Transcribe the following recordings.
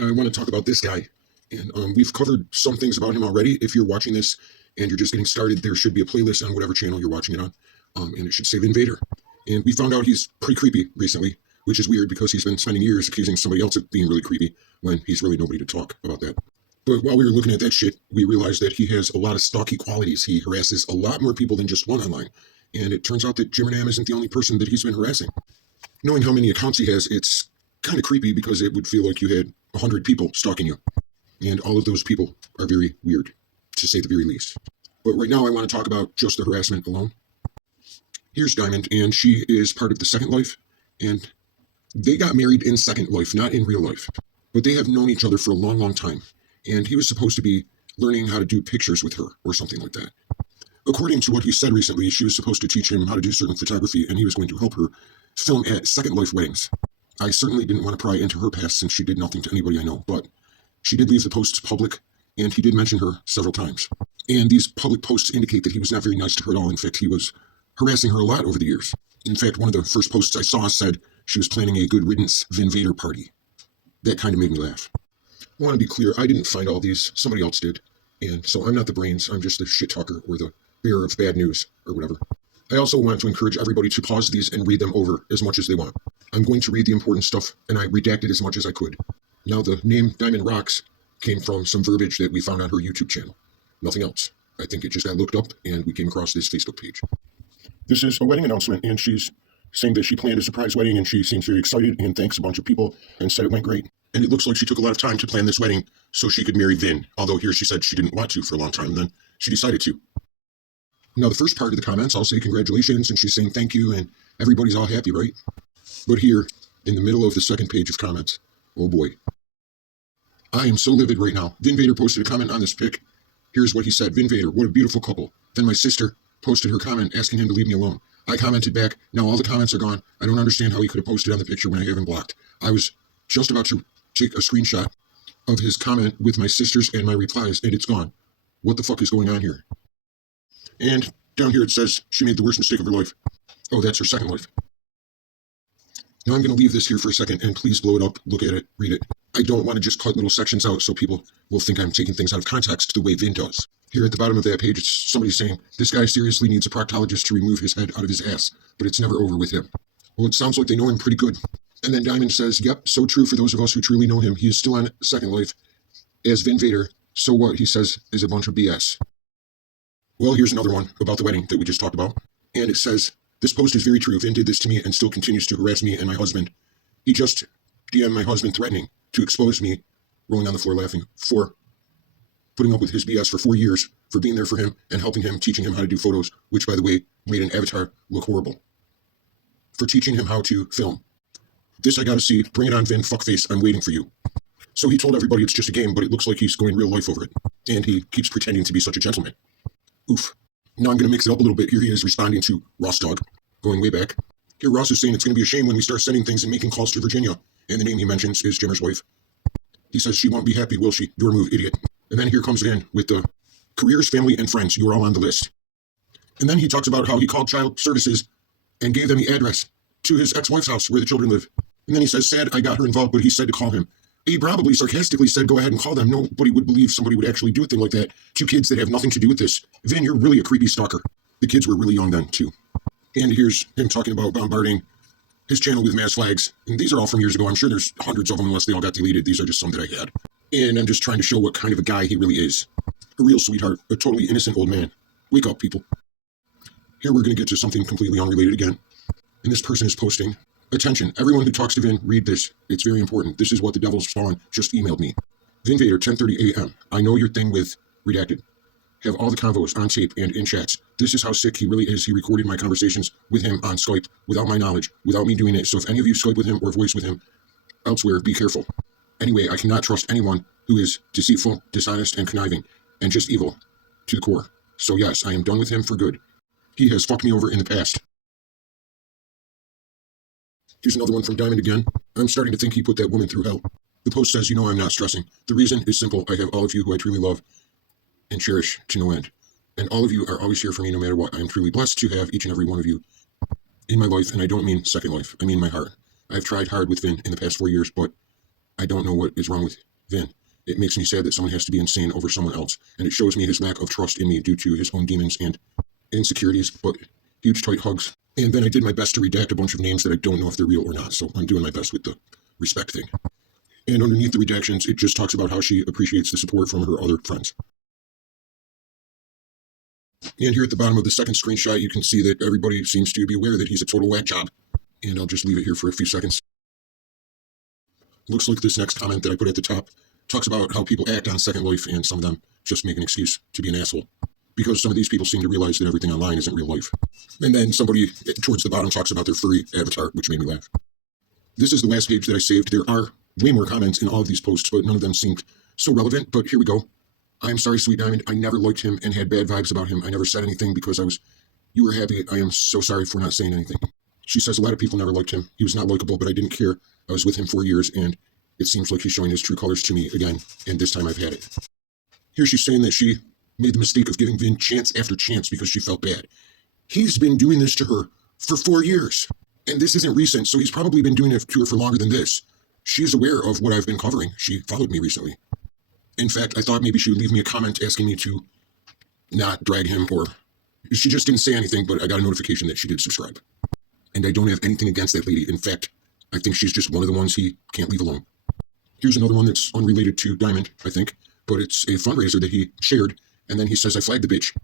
I want to talk about this guy. And we've covered some things about him already. If you're watching this and you're just getting started, there should be a playlist on whatever channel you're watching it on. And it should say Vin Vader. And we found out he's pretty creepy recently, which is weird because he's been spending years accusing somebody else of being really creepy when he's really nobody to talk about that. But while we were looking at that shit, we realized that he has a lot of stalky qualities. He harasses a lot more people than just one online. And it turns out that Jim and Am isn't the only person that he's been harassing. Knowing how many accounts he has, it's kind of creepy because it would feel like you had 100 people stalking you. And all of those people are very weird, to say the very least. But right now I want to talk about just the harassment alone. Here's Diamond, and she is part of the Second Life, and they got married in Second Life, not in real life. But they have known each other for a long, long time, and he was supposed to be learning how to do pictures with her, or something like that. According to what he said recently, she was supposed to teach him how to do certain photography, and he was going to help her film at Second Life weddings. I certainly didn't want to pry into her past since she did nothing to anybody I know, but she did leave the posts public, and he did mention her several times. And these public posts indicate that he was not very nice to her at all. In fact, he was harassing her a lot over the years. In fact, one of the first posts I saw said she was planning a good riddance Vin Vader party. That kind of made me laugh. I want to be clear, I didn't find all these, somebody else did. And so I'm not the brains, I'm just the shit talker or the bearer of bad news or whatever. I also want to encourage everybody to pause these and read them over as much as they want. I'm going to read the important stuff, and I redacted as much as I could. Now, the name Diamond Rocks came from some verbiage that we found on her YouTube channel. Nothing else. I think it just got looked up, and we came across this Facebook page. This is a wedding announcement, and she's saying that she planned a surprise wedding, and she seems very excited and thanks a bunch of people and said it went great. And it looks like she took a lot of time to plan this wedding so she could marry Vin, although here she said she didn't want to for a long time, and then she decided to. Now, the first part of the comments, I'll say congratulations, and she's saying thank you, and everybody's all happy, right? But here, in the middle of the second page of comments, oh boy. I am so livid right now. Vin Vader posted a comment on this pic. Here's what he said. Vin Vader, what a beautiful couple. Then my sister posted her comment asking him to leave me alone. I commented back, now all the comments are gone. I don't understand how he could have posted on the picture when I have him blocked. I was just about to take a screenshot of his comment with my sisters and my replies, and it's gone. What the fuck is going on here? And down here it says she made the worst mistake of her life. Oh, that's her second life. Now I'm going to leave this here for a second, and please blow it up, look at it, read it. I don't want to just cut little sections out so people will think I'm taking things out of context the way Vin does. Here at the bottom of that page, it's somebody saying, this guy seriously needs a proctologist to remove his head out of his ass, but it's never over with him. Well, it sounds like they know him pretty good. And then Diamond says, yep, so true for those of us who truly know him. He is still on Second Life as Vin Vader. So what he says is a bunch of BS. Well, here's another one about the wedding that we just talked about. And it says, this post is very true. Vin did this to me and still continues to harass me and my husband. He just DM'd my husband threatening to expose me, rolling on the floor laughing, for putting up with his BS for 4 years, for being there for him and helping him, teaching him how to do photos, which, by the way, made an avatar look horrible. For teaching him how to film. This I gotta see. Bring it on, Vin. Fuckface. I'm waiting for you. So he told everybody it's just a game, but it looks like he's going real life over it. And he keeps pretending to be such a gentleman. Oof. Now I'm going to mix it up a little bit. Here he is responding to Ross Dog, going way back. Here Ross is saying it's going to be a shame when we start sending things and making calls to Virginia. And the name he mentions is Jimmer's wife. He says she won't be happy, will she? Your move, idiot. And then here comes again with the careers, family, and friends. You're all on the list. And then he talks about how he called child services and gave them the address to his ex-wife's house where the children live. And then he says, sad, I got her involved, but he said to call him. He probably sarcastically said, go ahead and call them. Nobody would believe somebody would actually do a thing like that to kids that have nothing to do with this. Vin, you're really a creepy stalker. The kids were really young then, too. And here's him talking about bombarding his channel with mass flags. And these are all from years ago. I'm sure there's hundreds of them unless they all got deleted. These are just some that I had. And I'm just trying to show what kind of a guy he really is. A real sweetheart, a totally innocent old man. Wake up, people. Here we're going to get to something completely unrelated again. And this person is posting, attention, everyone who talks to Vin, read this. It's very important. This is what the devil's spawn just emailed me. Vin Vader, 10:30 a.m. I know your thing with redacted. Have all the convos on tape and in chats. This is how sick he really is. He recorded my conversations with him on Skype without my knowledge, without me doing it. So if any of you Skype with him or voice with him elsewhere, be careful. Anyway, I cannot trust anyone who is deceitful, dishonest, and conniving, and just evil to the core. So yes, I am done with him for good. He has fucked me over in the past. Here's another one from Diamond again. I'm starting to think he put that woman through hell. The post says, you know I'm not stressing. The reason is simple. I have all of you who I truly love and cherish to no end. And all of you are always here for me no matter what. I am truly blessed to have each and every one of you in my life, and I don't mean Second Life. I mean my heart. I've tried hard with Vin in the past 4 years, but I don't know what is wrong with Vin. It makes me sad that someone has to be insane over someone else, and it shows me his lack of trust in me due to his own demons and insecurities, but huge tight hugs. And then I did my best to redact a bunch of names that I don't know if they're real or not, so I'm doing my best with the respect thing. And underneath the redactions, it just talks about how she appreciates the support from her other friends. And here at the bottom of the second screenshot, you can see that everybody seems to be aware that he's a total whack job. And I'll just leave it here for a few seconds. Looks like this next comment that I put at the top talks about how people act on Second Life, and some of them just make an excuse to be an asshole. Because some of these people seem to realize that everything online isn't real life. And then somebody towards the bottom talks about their furry avatar, which made me laugh. This is the last page that I saved. There are way more comments in all of these posts, but none of them seemed so relevant. But here we go. I'm sorry, Sweet Diamond. I never liked him and had bad vibes about him. I never said anything because you were happy. I am so sorry for not saying anything. She says a lot of people never liked him. He was not likable, but I didn't care. I was with him for years, and it seems like he's showing his true colors to me again, and this time I've had it. Here she's saying that she made the mistake of giving Vin chance after chance because she felt bad. He's been doing this to her for 4 years, and this isn't recent, so he's probably been doing it to her for longer than this. She's aware of what I've been covering. She followed me recently. In fact, I thought maybe she would leave me a comment asking me to not drag him, or she just didn't say anything, but I got a notification that she did subscribe. And I don't have anything against that lady. In fact, I think she's just one of the ones he can't leave alone. Here's another one that's unrelated to Diamond, I think, but it's a fundraiser that he shared, and then he says, I flagged the bitch.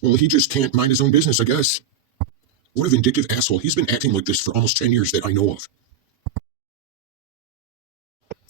Well, he just can't mind his own business, I guess. What a vindictive asshole. He's been acting like this for almost 10 years that I know of.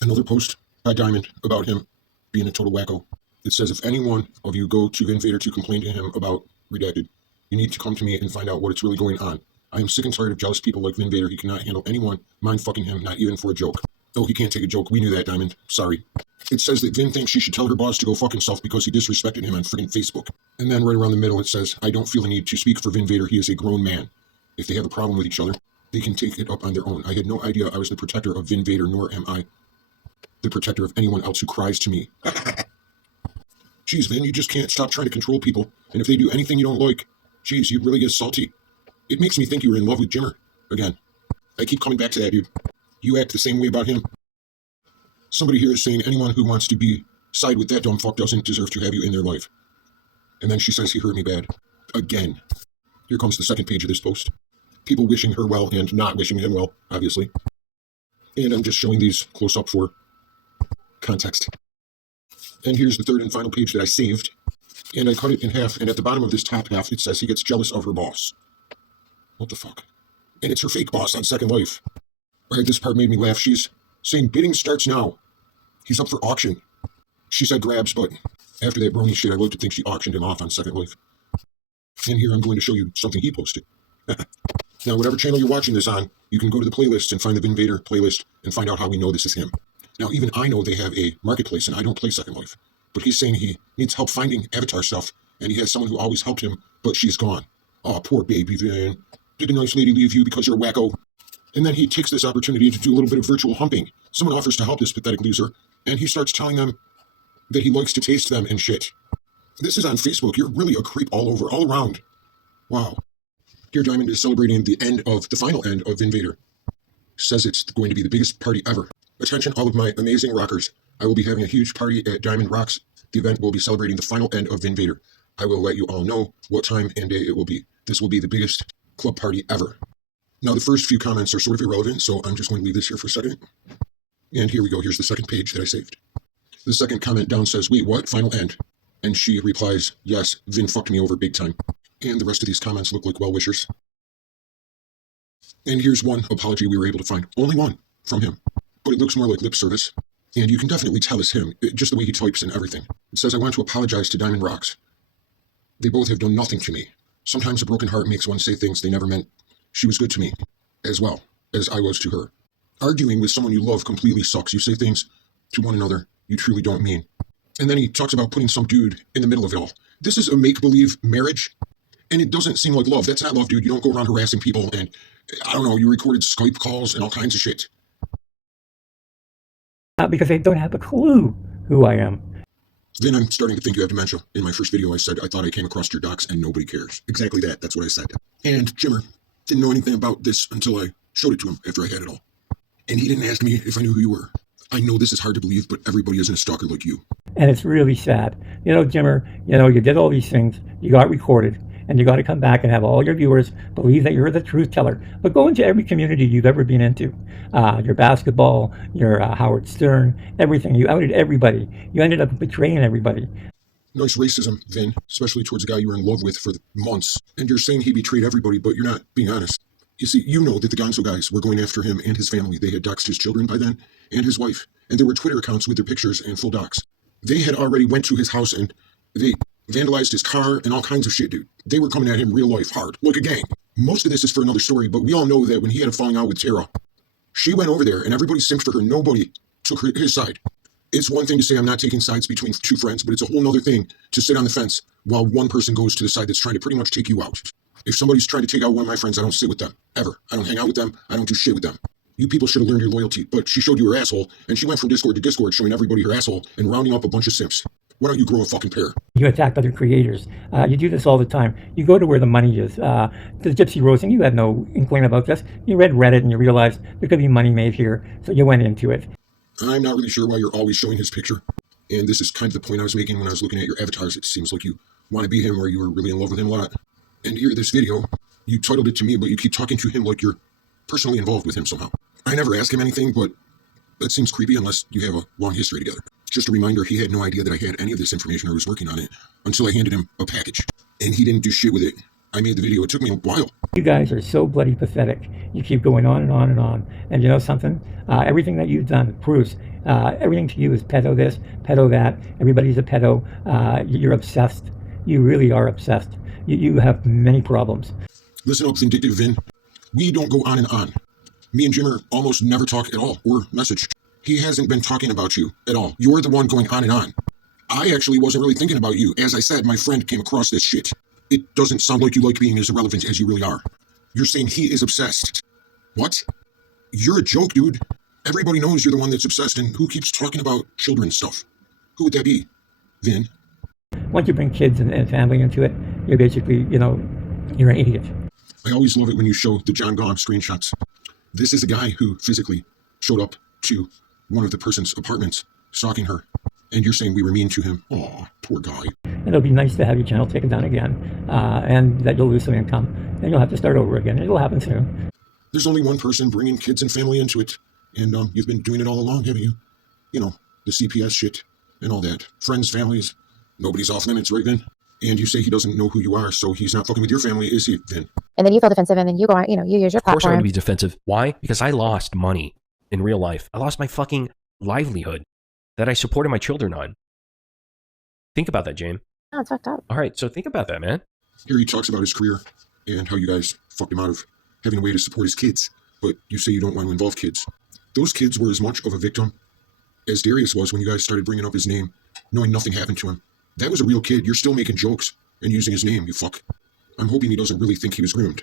Another post by Diamond about him being a total wacko. It says, if any one of you go to Vin Vader to complain to him about Redacted, you need to come to me and find out what is really going on. I am sick and tired of jealous people like Vin Vader. He cannot handle anyone mind fucking him, not even for a joke. Oh, he can't take a joke. We knew that, Diamond. Sorry. It says that Vin thinks she should tell her boss to go fuck himself because he disrespected him on friggin' Facebook. And then right around the middle it says, I don't feel the need to speak for Vin Vader. He is a grown man. If they have a problem with each other, they can take it up on their own. I had no idea I was the protector of Vin Vader, nor am I the protector of anyone else who cries to me. Jeez, Vin, you just can't stop trying to control people. And if they do anything you don't like, geez, you'd really get salty. It makes me think you were in love with Jimmer. Again, I keep coming back to that, dude. You act the same way about him. Somebody here is saying anyone who wants to be side with that dumb fuck doesn't deserve to have you in their life. And then she says he hurt me bad. Again. Here comes the second page of this post. People wishing her well and not wishing him well, obviously. And I'm just showing these close up for context. And here's the third and final page that I saved. And I cut it in half, and at the bottom of this top half, it says he gets jealous of her boss. What the fuck? And it's her fake boss on Second Life. Right, this part made me laugh. She's saying bidding starts now. He's up for auction. She said grabs, but after that brony shit, I like to think she auctioned him off on Second Life. And here I'm going to show you something he posted. Now, whatever channel you're watching this on, you can go to the playlists and find the Vin Vader playlist and find out how we know this is him. Now, even I know they have a marketplace, and I don't play Second Life. But he's saying he needs help finding avatar stuff, and he has someone who always helped him, but she's gone. Oh, poor baby Vin. Did a nice lady leave you because you're a wacko? And then he takes this opportunity to do a little bit of virtual humping. Someone offers to help this pathetic loser, and he starts telling them that he likes to taste them and shit. This is on Facebook. You're really a creep all over, all around. Wow. Here Diamond is celebrating the final end of Vin Vader. Says it's going to be the biggest party ever. Attention, all of my amazing rockers. I will be having a huge party at Diamond Rocks. The event will be celebrating the final end of Vin Vader. I will let you all know what time and day it will be. This will be the biggest club party ever. Now, the first few comments are sort of irrelevant, so I'm just going to leave this here for a second. And here we go. Here's the second page that I saved. The second comment down says, wait, what? Final end? And she replies, yes, Vin fucked me over big time. And the rest of these comments look like well-wishers. And here's one apology we were able to find. Only one from him. But it looks more like lip service. And you can definitely tell it's him, just the way he types and everything. It says, I want to apologize to Diamond Rocks. They both have done nothing to me. Sometimes a broken heart makes one say things they never meant. She was good to me, as well as I was to her. Arguing with someone you love completely sucks. You say things to one another you truly don't mean. And then he talks about putting some dude in the middle of it all. This is a make-believe marriage, and it doesn't seem like love. That's not love, dude. You don't go around harassing people, and, I don't know, you recorded Skype calls and all kinds of shit. Because they don't have a clue who I am. Then I'm starting to think you have dementia. In my first video, I said, I thought I came across your docs and nobody cares. Exactly that. That's what I said. And Jimmer didn't know anything about this until I showed it to him after I had it all. And he didn't ask me if I knew who you were. I know this is hard to believe, but everybody isn't a stalker like you. And it's really sad. You know, Jimmer, you did all these things, you got recorded, and you got to come back and have all your viewers believe that you're the truth teller. But go into every community you've ever been into, your basketball, your Howard Stern, everything. You outed everybody. You ended up betraying everybody. Nice racism, Vin, especially towards a guy you were in love with for months. And you're saying he betrayed everybody, but you're not being honest. You see, you know that the Gonzo guys were going after him and his family. They had doxed his children by then, and his wife. And there were Twitter accounts with their pictures and full docs. They had already went to his house and they vandalized his car and all kinds of shit, dude. They were coming at him real life hard, like a gang. Most of this is for another story, but we all know that when he had a falling out with Tara, she went over there and everybody simped for her. Nobody took his side. It's one thing to say I'm not taking sides between two friends, but it's a whole nother thing to sit on the fence while one person goes to the side that's trying to pretty much take you out. If somebody's trying to take out one of my friends, I don't sit with them, ever. I don't hang out with them. I don't do shit with them. You people should have learned your loyalty, but she showed you her asshole, and she went from Discord to Discord showing everybody her asshole and rounding up a bunch of simps. Why don't you grow a fucking pair? You attack other creators. You do this all the time. You go to where the money is. The Gypsy Roasting, you had no inkling about this. You read Reddit and you realized there could be money made here, so you went into it. I'm not really sure why you're always showing his picture. And this is kind of the point I was making when I was looking at your avatars. It seems like you want to be him, or you were really in love with him a lot. And here, this video, you titled it to me, but you keep talking to him like you're personally involved with him somehow. I never asked him anything, but that seems creepy unless you have a long history together. Just a reminder, he had no idea that I had any of this information or was working on it until I handed him a package. And he didn't do shit with it. I made the video. It took me a while. You guys are so bloody pathetic. You keep going on and on and on. And you know something? Everything that you've done proves everything to you is pedo this, pedo that. Everybody's a pedo. You're obsessed. You really are obsessed. You have many problems. Listen up, Vindictive Vin. We don't go on and on. Me and Jimmer almost never talk at all or message. He hasn't been talking about you at all. You're the one going on and on. I actually wasn't really thinking about you. As I said, my friend came across this shit. It doesn't sound like you like being as irrelevant as you really are. You're saying he is obsessed. What? You're a joke, dude. Everybody knows you're the one that's obsessed, and who keeps talking about children's stuff? Who would that be? Vin? Once you bring kids and family into it, you're basically, you're an idiot. I always love it when you show the John Gong screenshots. This is a guy who physically showed up to one of the person's apartments, stalking her. And you're saying we were mean to him. Aw, poor guy. And it'll be nice to have your channel taken down again, and that you'll lose some income. And you'll have to start over again. It'll happen soon. There's only one person bringing kids and family into it. And you've been doing it all along, haven't you? You know, the CPS shit and all that. Friends, families, nobody's off limits, right, Vin? And you say he doesn't know who you are, so he's not fucking with your family, is he, Vin? And then you feel defensive, and then you go out, you use your Of course I'm going platform. to be defensive. Why? Because I lost money in real life. I lost my fucking livelihood that I supported my children on. Think about that, James. Oh, it's fucked up. All right, so think about that, man. Here he talks about his career and how you guys fucked him out of having a way to support his kids. But you say you don't want to involve kids. Those kids were as much of a victim as Darius was when you guys started bringing up his name, knowing nothing happened to him. That was a real kid. You're still making jokes and using his name, you fuck. I'm hoping he doesn't really think he was groomed.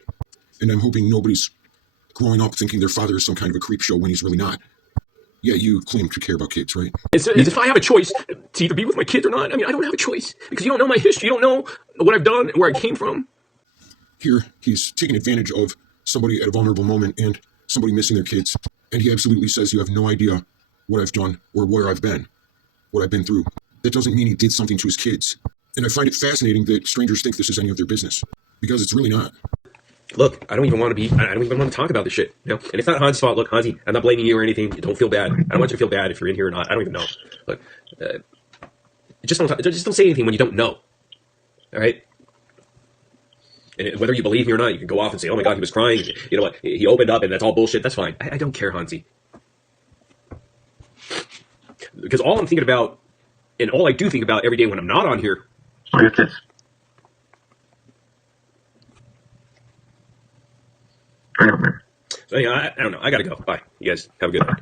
And I'm hoping nobody's growing up thinking their father is some kind of a creep show when he's really not. Yeah, you claim to care about kids, right? It's if I have a choice to either be with my kids or not. I mean, I don't have a choice because you don't know my history. You don't know what I've done and where I came from. Here, he's taking advantage of somebody at a vulnerable moment and somebody missing their kids. And he absolutely says you have no idea what I've done or where I've been, what I've been through. That doesn't mean he did something to his kids. And I find it fascinating that strangers think this is any of their business, because it's really not. Look, I don't even want to talk about this shit. And it's not Hansi's fault. Look, Hansi, I'm not blaming you or anything. Don't feel bad. I don't want you to feel bad if you're in here or not. I don't even know. Look, just don't say anything when you don't know. All right? And whether you believe me or not, you can go off and say, oh my God, he was crying. You know what? He opened up and that's all bullshit. That's fine. I don't care, Hansi. Because all I'm thinking about, and all I do think about every day when I'm not on here, are your kids. I know, man. So yeah, I don't know. I gotta go. Bye. You guys have a good night.